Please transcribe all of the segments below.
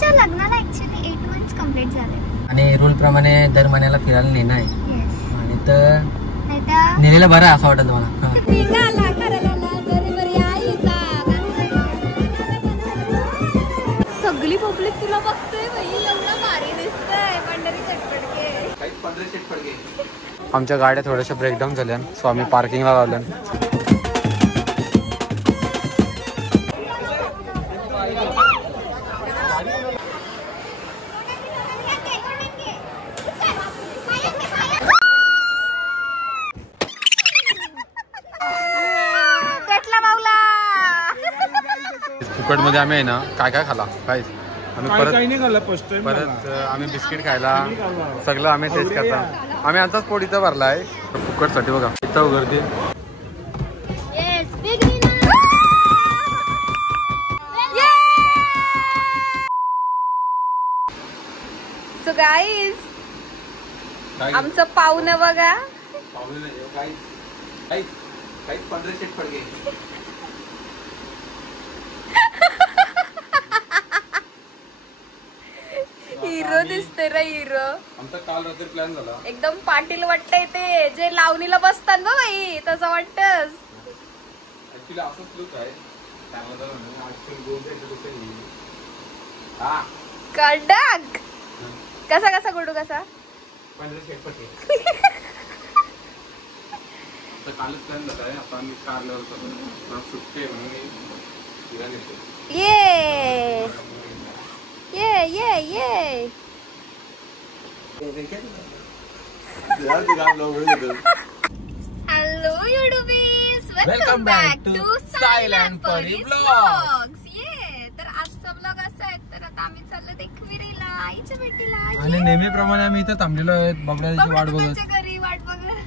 आमच्या लग्नाला actually 8 months complete झाले आणि रूल प्रमाणे दर महिन्याला फिरायला नेणं आहे. आणि तर नेलेलं बरं असं वाटत मला. सगळी पब्लिक तुला बघतोय एवढा भारी दिसतंय. पंढरी चटपटके. आमच्या गाड्या थोड्याशा ब्रेकडाऊन झाल्या, सो आम्ही पार्किंगला लावल्या. फुकट मध्ये आम्ही आहे ना काय काय खाला काहीच. आम्ही परत आम्ही बिस्किट खायला सगळं आम्ही टेस्ट करता. आम्ही आताच पोट इथं भरला आहे फुकट साठी. बघा इथं गर्दी. सो गाईज आमचं पाहुणं बघा. हिरो दिसते रे हिरो. आमचा काल रात्री प्लॅन झाला. एकदम पाटील वाटतंय ते जे लावणीला बसतात ना बाई तसं वाटतंच. ऍक्च्युली असंच लुक आहे. कडक कसा कसा गुडू कसा कालच प्लॅन झाला आहे. आता आम्ही कारल्यावर सुट्टी आहे म्हणून hello YouTubers, welcome back to silent Pari blogs. तर आजचा ब्लॉग असा आहे. तर आता आम्ही चाललो देखविरीला आईच्या भेटीला. आणि नेहमीप्रमाणे आम्ही इथं थांबलेलो आहे बबड्याची वाट बघत. घरी वाट बघत.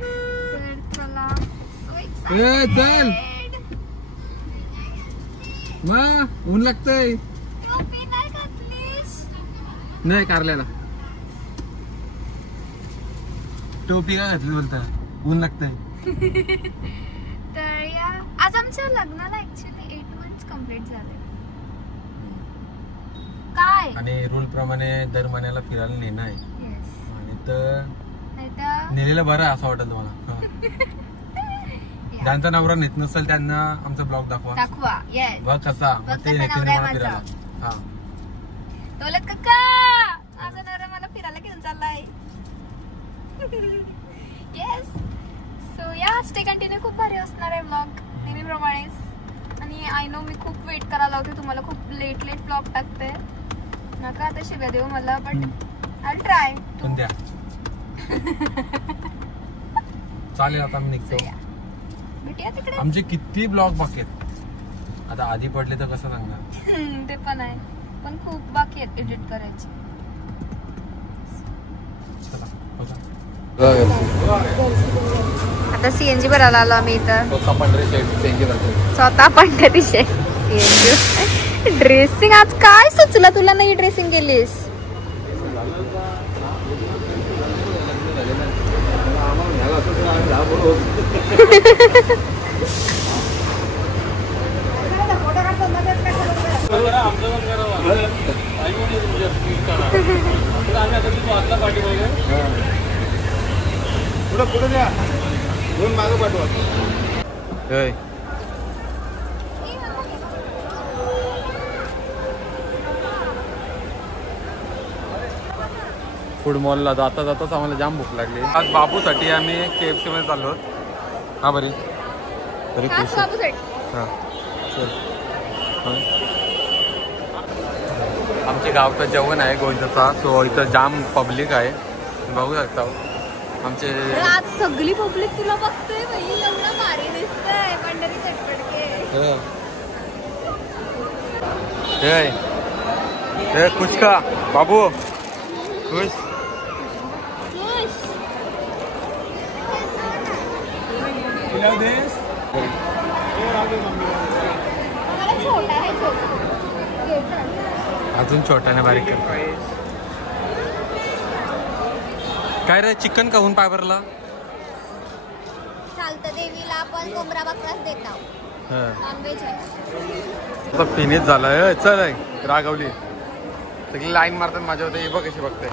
तर चला चल मग ऊन लागतंय. नाही कारल्याला टोपी काय घातली बोलता ऊन लागतंय. तर या आज आमच्या लग्नाला ऍक्च्युअली 8 मंथ्स कंप्लीट झाले. काय आणि रूल प्रमाणे दर महिन्याला फिरायला नेणं आहे. आणि तर नेलेलं बरं असं वाटत मला. ज्यांचा नवरा नेत नसेल त्यांना आमचा ब्लॉग दाखवा. बघ कसा ते फिरायला. हा बोलत काका माझा नवरा मला फिरायला घेऊन चाललाय. येस. सो या स्टे कंटिन्यू. खूप भारी असणार आहे ब्लॉग नेहमीप्रमाणेच. आणि आय नो मी खूप वेट करायला होते तुम्हाला. खूप लेट ब्लॉग टाकते. नका आता शिव्या देऊ मला, बट आय ट्राय. चालेल आता आम्ही निघतो. भेटूया तिकडे. आमचे किती ब्लॉग बाकी आहेत. आता आधी पडले तर कसं सांगणार. ते पण आहे, पण खूप बाकी आहेत एडिट करायचे. आता सीएनजी भरायला आलो आम्ही इथं. स्वतः पंढरी सीएनजी. ड्रेसिंग आज काय सुचलं तुला नाही ड्रेसिंग केलीस. पुढे द्या दोन मागे पाठवा. फूड मॉलला जाता जाताच आम्हाला जाम भूक लागली. आज बाबूसाठी आम्ही KFC मध्ये चाललो. हा बरी तरी आमच्या गावचं जेवण आहे गोंजाचा. सो इथं जाम पब्लिक आहे बघू शकता. आमचे आज सगळी पब्लिक तुला बघतोय एवढा भारी दिसतंय. पंढरी चटपटके. खुश का बाबू खुश. अजून छोट्याने बारीक करतो. काय रे चिकन काहून पाय भरला. चालतं देवीला आपण कोंबडा बकराच देत आहोत. नॉनव्हेज आहे. आता फिनिश झालाय. चल रागवली सगळी लाईन मारतात माझ्यावर. हे बघ कशी बघते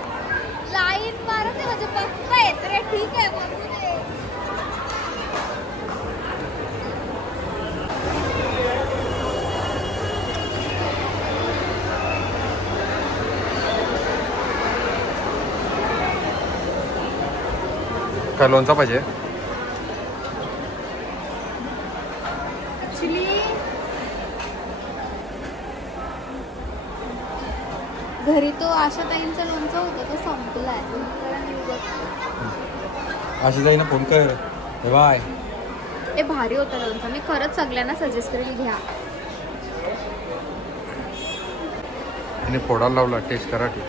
लाईन मारत आहे माझे पप्पा आहेत रे. ठीक आहे बघू दे. काय लोणचा पाहिजे? घरी तो आशाताईंचं लोणचं होतं तो संपलाय. आशाताईंना फोन कर. बाय. हे भारी होतं लोणचं. मी खरंच सगळ्यांना सजेस्ट करेल घ्या. आणि फोडायला लावला. टेस्ट करा ती.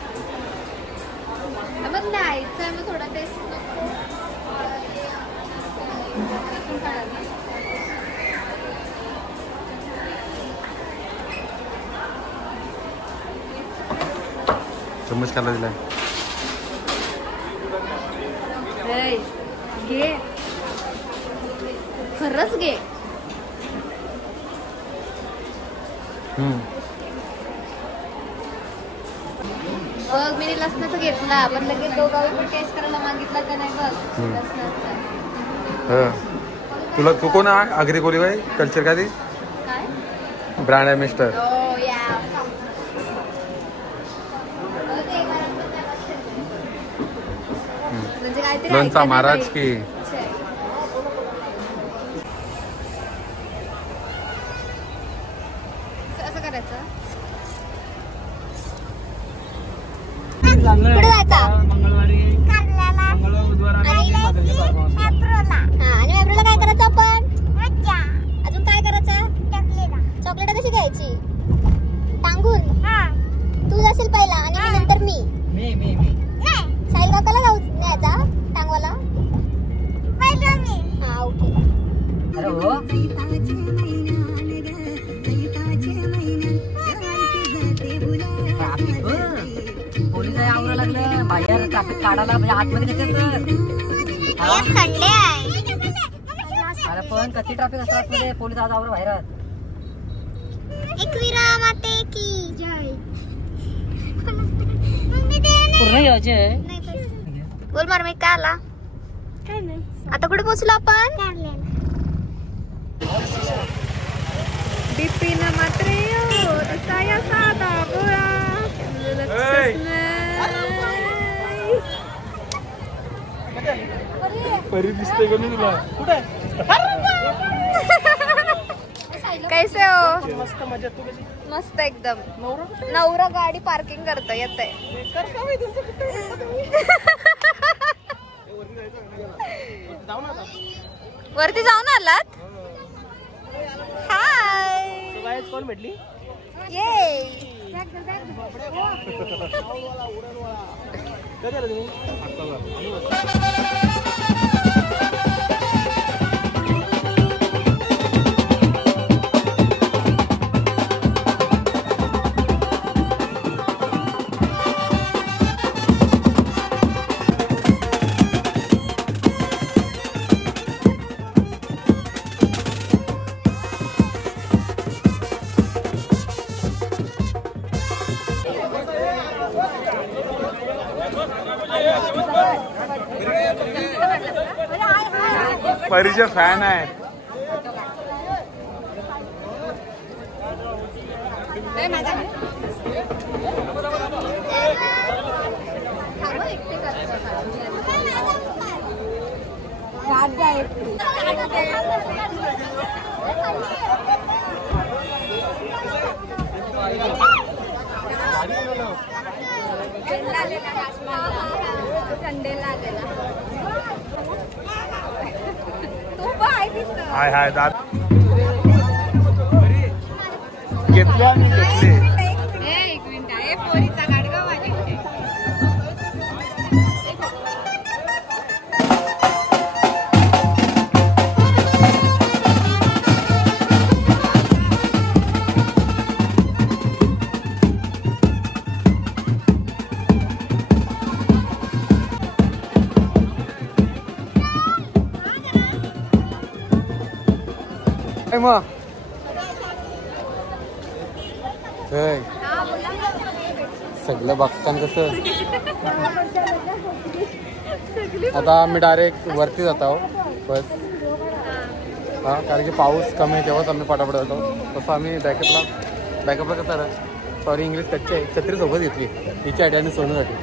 मग न्यायचं आहे मग थोडा टेस्ट चम्मच खायला दिलाय. घे खरंच घे. बघ मी लसणाचं घेतला आपण लगेच दोघांनी पण टेस्ट करायला मागितला का नाही बघ लसणाचा. तुला तू कोण आगरी कोली बाई कल्चर का ती काय ब्रँड आहे मिस्टर. लोणचा महाराज की. असं करायचं. कुठे जायचा? मंगळवारी आणि एप्रिलला काय करायचं आपण? अजून काय करायचं? चॉकलेट कशी घ्यायची? टांगून. तू जाशील पहिला आणि नंतर मी. साहिल काकाला जाऊ न्यायचा टांगवाला. हा ओके. पोलीस आवरा लागलं बाहेर ट्रॅफिक काढायला म्हणजे आतमध्ये संडे आहे. अरे पण किती ट्रॅफिक असतात आतमध्ये. पोलीस आज आवरा बाहेर. एकविरा माते की जय. पूर्ण यायचे. बोल मार मी काय आला. काय नाही. आता कुठे पोहोचलो आपण? बिपिन मात्र साया साधा गोळा. परी दिसते का मी तुला? कुठे कैसे हो? मस्त मजा. तू कशी? मस्त एकदम. नवरा गाडी पार्किंग करत येते. वरती जाऊन आलात? हाय. कोण भेटली? ये परीचे फॅन आहे. संडेला आलेला. हाय हाय दाद घेतले आणि घेतले. एक मिनिट आहे. पोरीचा गाडगा माझ्या. मग सगळं बघताना कसं आता आम्ही डायरेक्ट वरती जात आहोत बस. हां कारण की पाऊस कमी आहे तेव्हाच आम्ही पटापट जातो. तसं आम्ही बॅकअपला कसं आहे सॉरी इंग्लिश कच्चे छत्री सोबत घेतली तिच्या आयडियाने सोनूसाठी.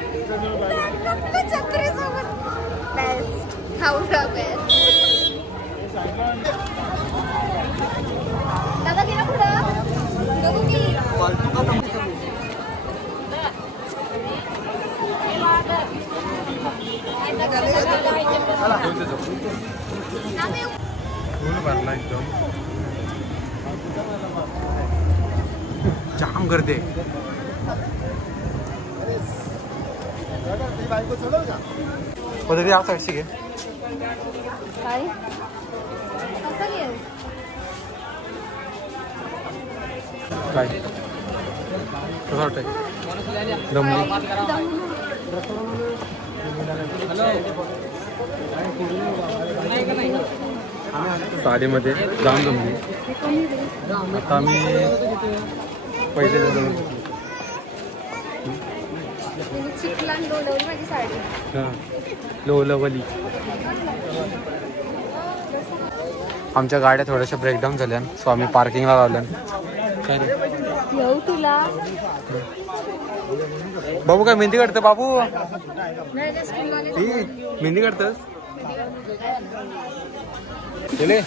फुल भरला एकदम जाम गर्दी आहे. तरी या साईडशी घे काय कसं वाटतंय दमली साडीमध्ये जाम जमली. आता आम्ही पहिले लोलवली. आमच्या गाड्या थोड्याशा ब्रेकडाऊन झाल्या सो आम्ही पार्किंगला लावल्या. तुला बाबू काय मेहंदी काढतं बाबू मेहंदी काढतस चले.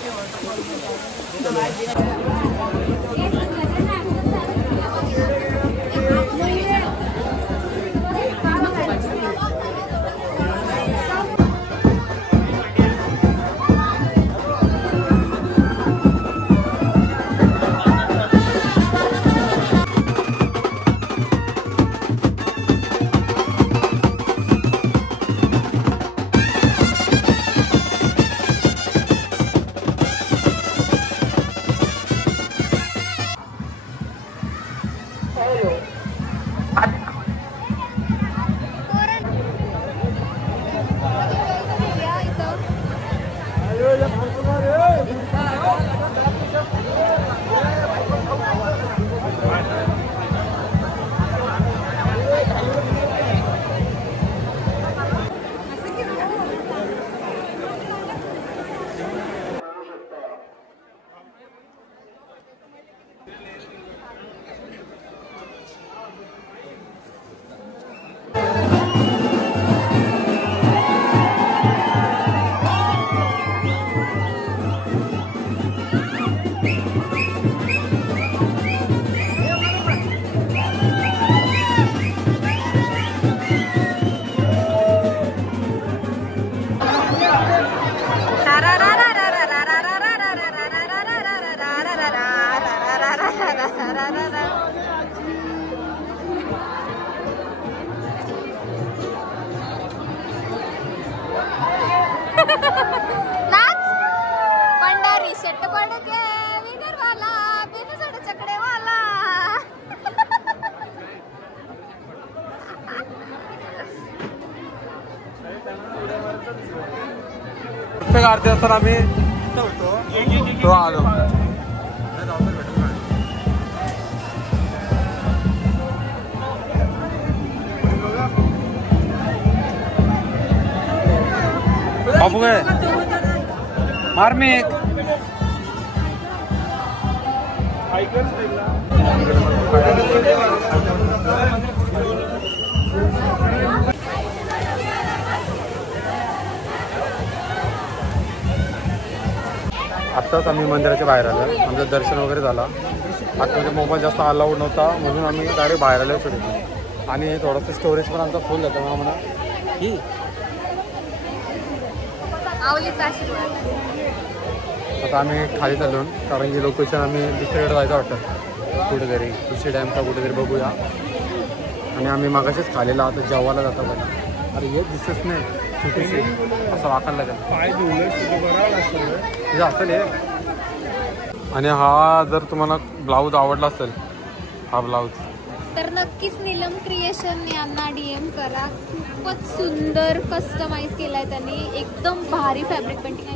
पंडारी शट पड़ के विनर वाला बिन सड़ चकड़े वाला. काढते असताना आम्ही तो आलो. बाबू काय मार मी एक आत्ताच आम्ही मंदिराच्या बाहेर आलो. आमचं दर्शन वगैरे झालं. आतमध्ये मोबाईल जास्त अलाउड नव्हता म्हणून आम्ही डायरेक्ट बाहेर आलो थोडी. आणि थोडंसं स्टोरेज पण आमचा फुल जातं म्हणा ही आता आम्ही खाली चाललो कारण की लोकेशन आम्ही दुसरीकडे जायचं वाटतं कुठेतरी दुसरी डॅम का कुठेतरी बघूया. आणि आम्ही मागाशीच खालेला आता जेवायला जातो बघा. अरे येत दिसत नाही छोटीशी असं वाकायला लागेल तिथं असेल हे. आणि हा जर तुम्हाला ब्लाऊज आवडला असेल हा ब्लाऊज तर नक्कीच नीलम क्रिएशन यांना DM करा. खूपच सुंदर कस्टमाइज केलाय त्यांनी. एकदम भारी फॅब्रिक पेंटिंग आहे.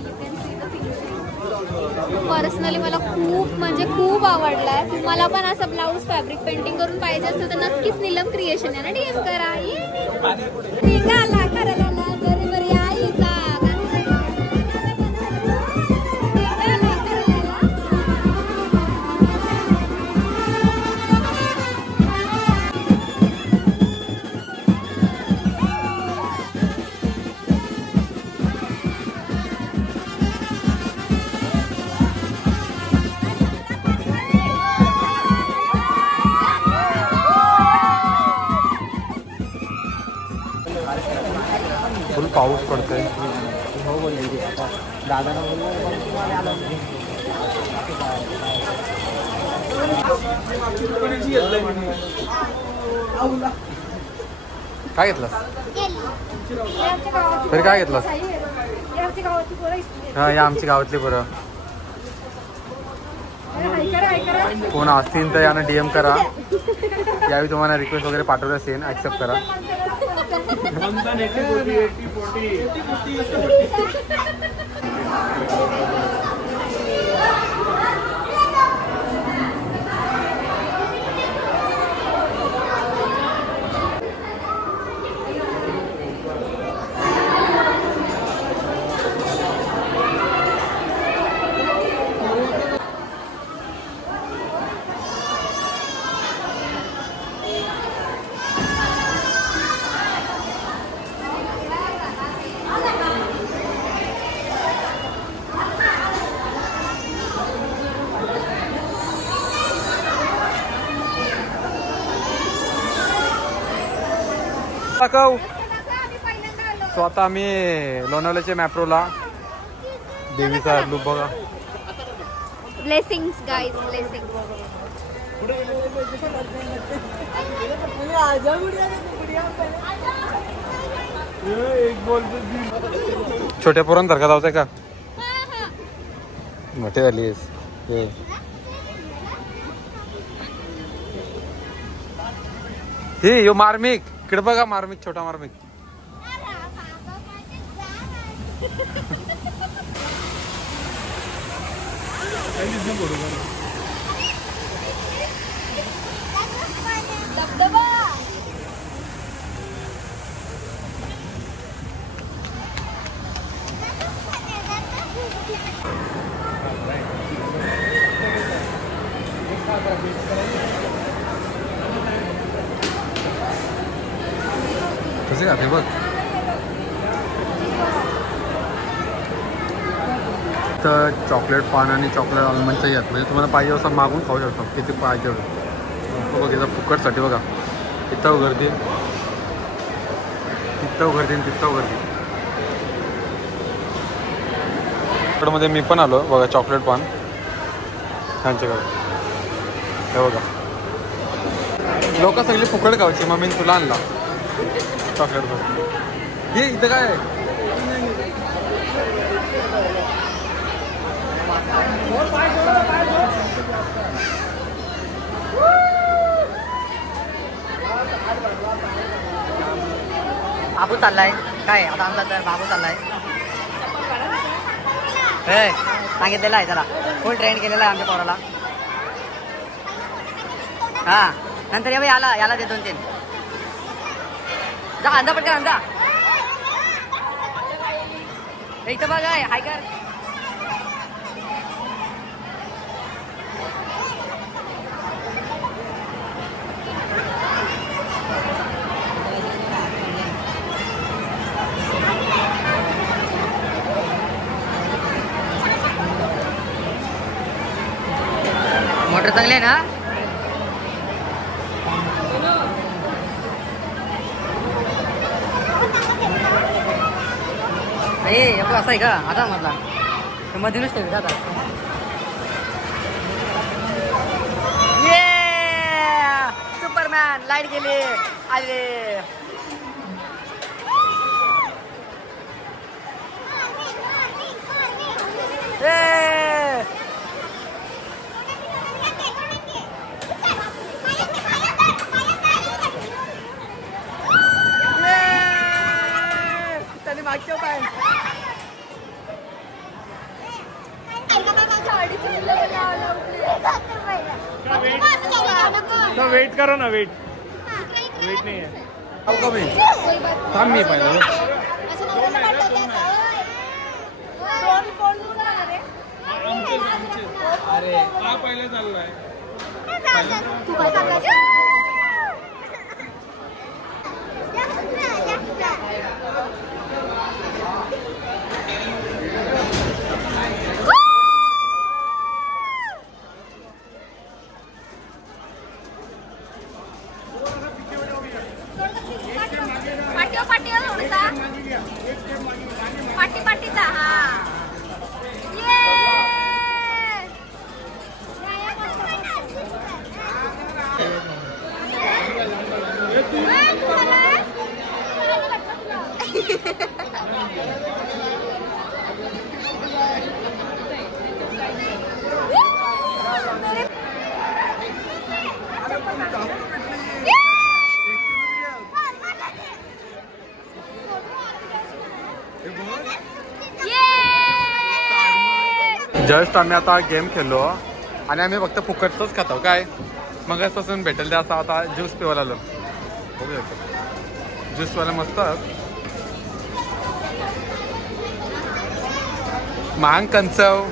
पर्सनली मला खूप म्हणजे खूप आवडलाय. तुम्हाला पण असं ब्लाऊज फॅब्रिक पेंटिंग करून पाहिजे असेल तर नक्कीच नीलम क्रिएशन आहे ना DM करा. निघाला करायला ना गरीबरी आईचा फुल पाऊस पडतोय. हो बोलले दादाला काय घेतलं तरी काय घेतलं? हा या आमची गावातली बरं. कोण असतील तर यांना DM करा. यावेळी तुम्हाला रिक्वेस्ट वगैरे पाठवलं असेल ऍक्सेप्ट करा. सो आता आम्ही लोणावळ्याच्या मॅप्रोला देवीचा लूप बघा. Blessings guys blessings. छोट्या पोरांसारखा जायचंय का? मोठे झाली हे यो मार्मिक इकडे बघा. मार्मिक छोटा मार्मिक. कसे खाते बघ. तर चॉकलेट पान आणि चॉकलेट आलमंडचं येत म्हणजे तुम्हाला पाहिजे असं मागून खाऊ शकतो. किती पाहिजे बघ. इथं फुकटसाठी बघा. तिथं उघडते मध्ये मी पण आलो बघा. चॉकलेट पान त्यांच्याकडे हे बघा. लोक सगळी फुकट खायची. मग मी तुला आणला चॉकलेट पान. हे इथं काय आहे? बाबू चाललाय काय आता आमचा तर बाबू चाललाय. सांगितलेलं आहे त्याला. फुल ट्रेंड केलेला आहे आमच्या पोराला. हा नंतर या याला दे 2-3. जा अंदा पटकन अंदा. इथं बघ हाय कर. मोटर चांगली आहे ना. असं आहे का आता मधला मधूनच ठेवत आता. सुपरमॅन लाईट गेली आले. करा ना वेट नाही आहे थांब मी पाहिलं अरे हा पहिला चाललाय पाटीचा हा जस्ट आम्ही आता गेम खेळलो आणि आम्ही फक्त फुकटच खातो काय मग पासून भेटेल ते असं आता ज्यूस पिवायला आलो बघू शकतो ज्यूसवाला मस्त महाग कंचव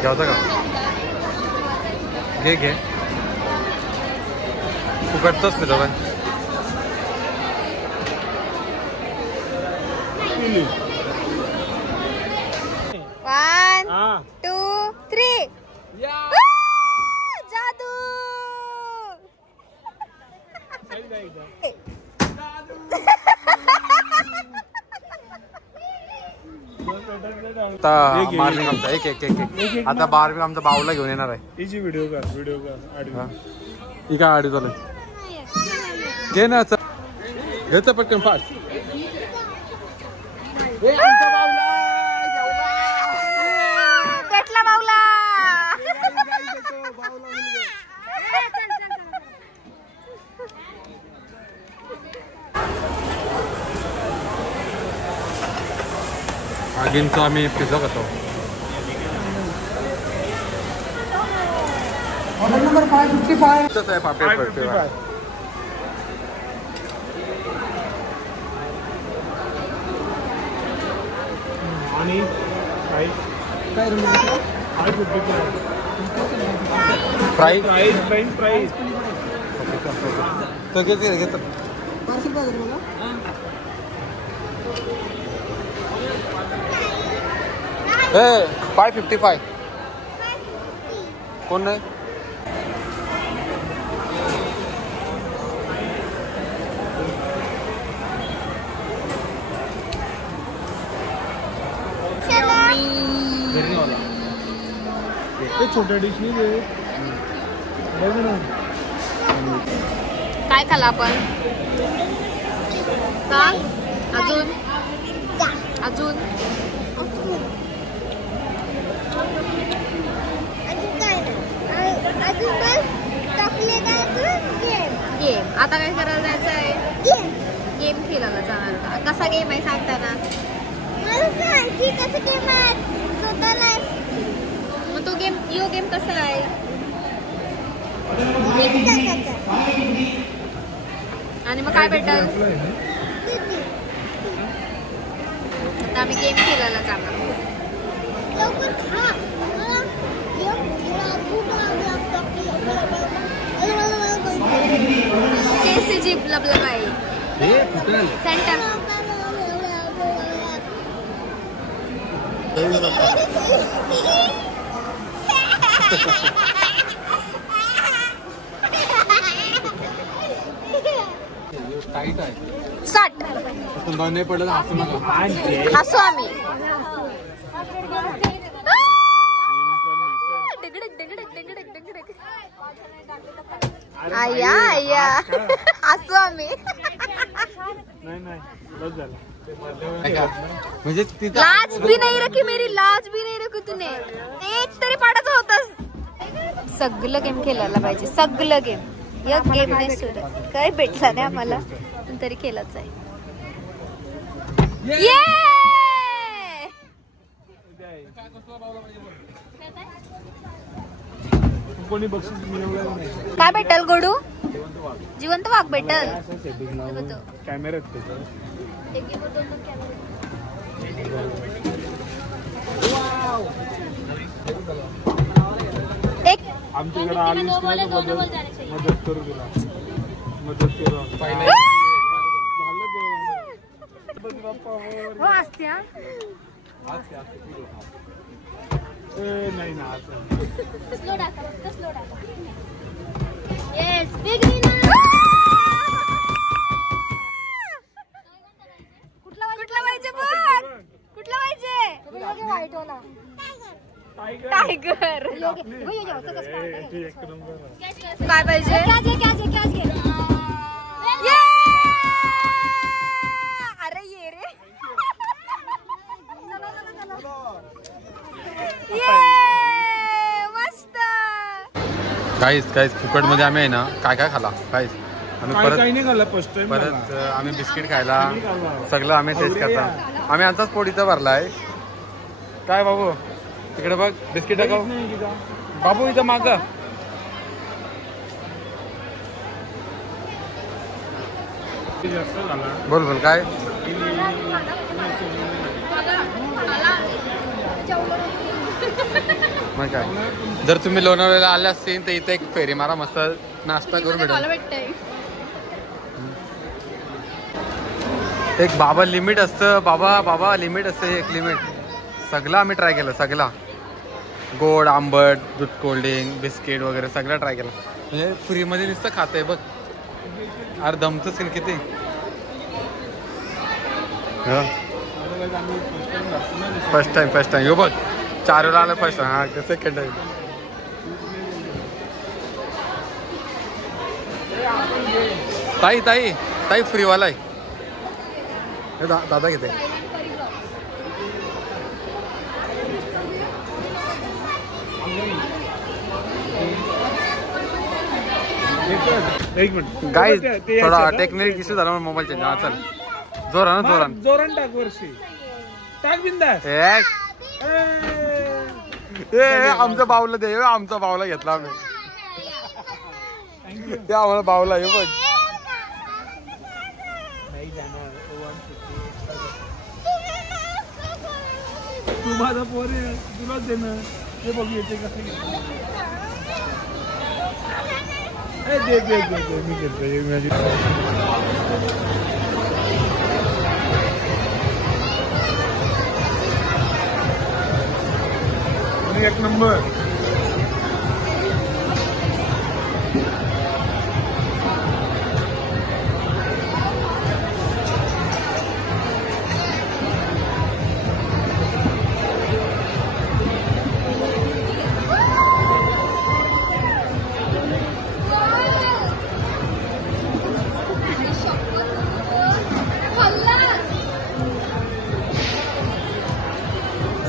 घ्यावता का घे घे फुकटच पितो काय 1 2 3 जादू आता मार्विंग आमचा एक एक एक एक आता मार्विंग आमचा बावला घेऊन येणार आहे इजी व्हिडिओ कर ही काय आडी चालू घे ना घ्यायचं पटकन फास्ट भेटला बावला आगींचा आम्ही पिझ्झा खातो ऑर्डर नंबर 555 तसं आहे पापलेट पडते आणि फ्राई प्राईस तो घेतो पार्सल काय झालं मला ए 555 कोण नाही छोट्या डिश नाही बघ ना काय खाल्लं आपण सांग अजून अजून गेम आता काय करायला जायचं आहे गेम खेळायला जाणार का कसा गेम आहे सांगताना मग तो गेम यो गेम कसा आहे आणि मग काय भेटल आता आम्ही गेम खेळायला जाणार केसीजी लबलं काय सेंटर टाईट आहे स्टार्ट तुम्हाला नाही पडलं हसू नका हसू आम्ही आया आया हसू आम्ही नाही बस झालं म्हणजे लाज भी नहीं रखी मेरी लाज भी नहीं रखी तूने एक तरी पाडायचं होतं सगळं गेम खेळायला पाहिजे सगळं गेम एक गेम नाही सुरू काय भेटला नाही आम्हाला पण तरी खेळायचं आहे कोणी बक्षीस मिळवलं नाही. काय भेटल गोडू? जिवंत वाघ भेटल. कॅमेरा एक आमच्याकडे आली मदत करू दिला. मदत करू नाही ना टायगर. एक नंबर. काय पाहिजे? अरे ये रे. मस्त. काहीच फुकट मध्ये आम्ही आहे ना काय खाला काहीच. आम्ही परत काही नाही खाल्लं फर्स्ट टाइम. परत आम्ही बिस्किट खायला सगळं आम्ही टेस्ट करता. आम्ही आमचाच पोट इथं भरलाय. काय बाबू तिकडे बघ बिस्किट खाऊ. बाबू इथं माग. बोल काय. मग काय जर तुम्ही लोणावळ्याला आले असतील तर इथे एक फेरी मारा. मस्त नाश्ता करून भेटेल. एक बाबा लिमिट असतं. बाबा लिमिट असतं. एक लिमिट. सगळं आम्ही ट्राय केलं. सगळा गोड आंबट दूध कोल्ड्रिंक बिस्किट वगैरे सगळं ट्राय केलं. म्हणजे फ्रीमध्ये नुसतं खातंय बघ. अरे दमतच किती. फर्स्ट टाइम यो बघ 4 वेळा आलं फर्स्ट. हा सेकंड टाइम. ताई फ्रीवाला आहे. दादा घेते. एक मिनिट गाईज थोडा टेक्निकल इश्यू झाला म्हणून मोबाईल चेंज. हा चल जोरान टाक वर्षी. टाक बिंदास. आमचा बावला दे. आमचा बावला घेतला आम्ही. ते आम्हाला बावला हे बघ. तू माझा पोर आहे तुलाच दे ना. ते बघू येते कसं दे मी घेतो. एक नंबर.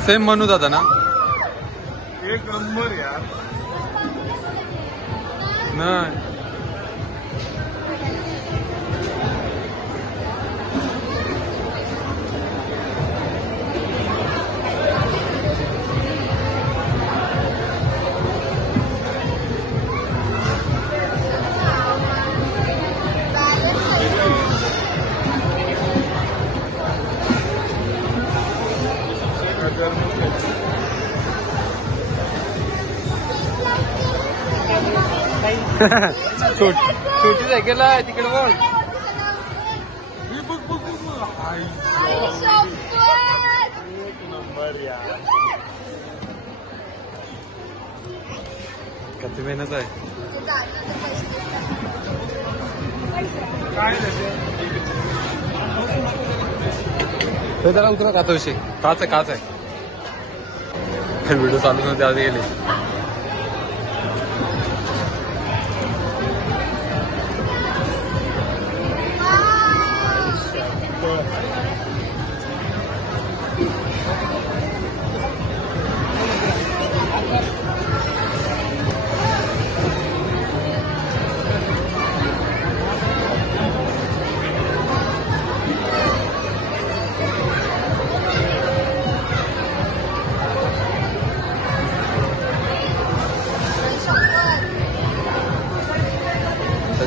सेम म्हणू दादा ना. एक नंबर यार. नाही छोटी सायकल आहे तिकडे बघ. एक नंबर यार. किती मेहनत आहे. काय ते जरा उतरा का विषय. काच आहे. व्हिडिओ चालू नव्हते आधी गेले.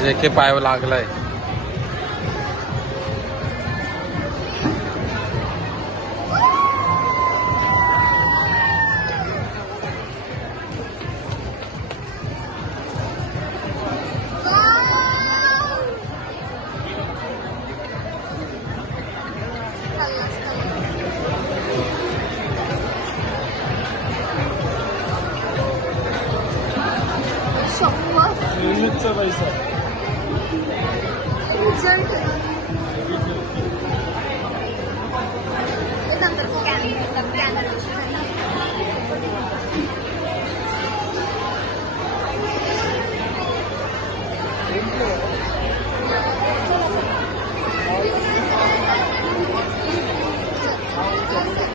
एके पायावर लागलाय.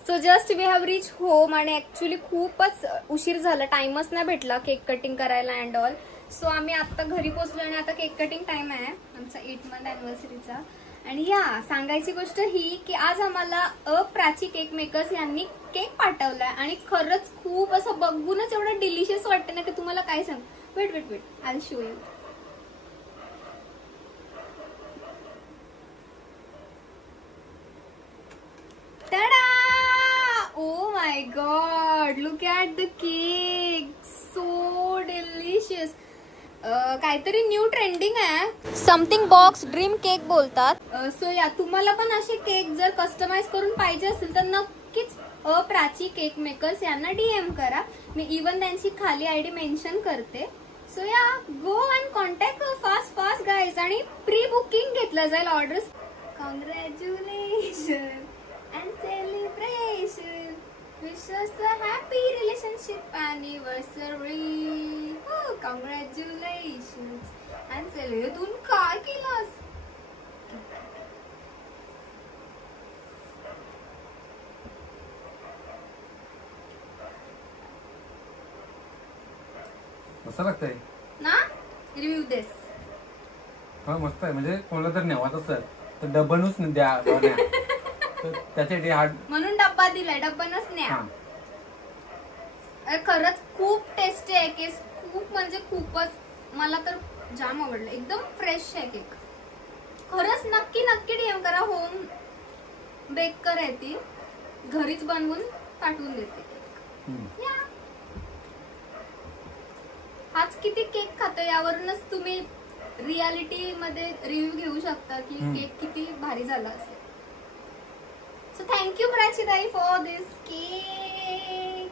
So just we have reach home आणि ऍक्च्युली खूपच उशीर झाला, टाइमच नाही भेटला केक कटिंग करायला अँड ऑल. सो आम्ही आता घरी पोहोचलो आणि आता केक कटिंग टाइम आहे आमचा 8 मंथ अॅनिव्हर्सरीचा. आणि या सांगायची गोष्ट ही की आज आम्हाला प्राची केक मेकर्स यांनी केक पाठवलाय आणि खरंच खूप असं बघूनच एवढं डिलिशियस वाटतं ना की तुम्हाला काय सांग. Weight I show you. Oh my god, look at the cake, so delicious. काहीतरी न्यू ट्रेंडिंग आहे, समथिंग बॉक्स ड्रीम केक बोलतात. सो या तुम्हाला पण असे केक जर कस्टमाइज करून पाहिजे असतील तर नक्कीच प्राची केक मेकर्स यांना DM करा. मी इवन त्यांची खाली ID मेन्शन करते. सो या go and contact fast guys आणि प्री बुकिंग घेतलं जाईल orders. Congratulation and celebration, wish us a happy relationship anniversary. Oh, congratulations and celebrate. तू काय केलंस? मस्त लागतंय ना. रिव्ह्यू देस. हा मस्त आहे, म्हणजे कोणाला तर नेवाच असेल तर डब्बनच द्या त्याच्यासाठी हा म्हणून डब्बा दिलाय, डब्बानच न्या. खरंच खूप टेस्टी आहे केक, खूप म्हणजे खूपच. मला तर जाम आवडलं, एकदम फ्रेश आहे केक. खरंच नक्की DM करा. होम बेकर आहे ती, घरीच बनवून पाठवून देते केक. आज किती केक खातो यावरूनच तुम्ही रियालिटी मध्ये रिव्ह्यू घेऊ शकता की केक किती भारी झाला असेल. So thank you Prachi Dai for this cake.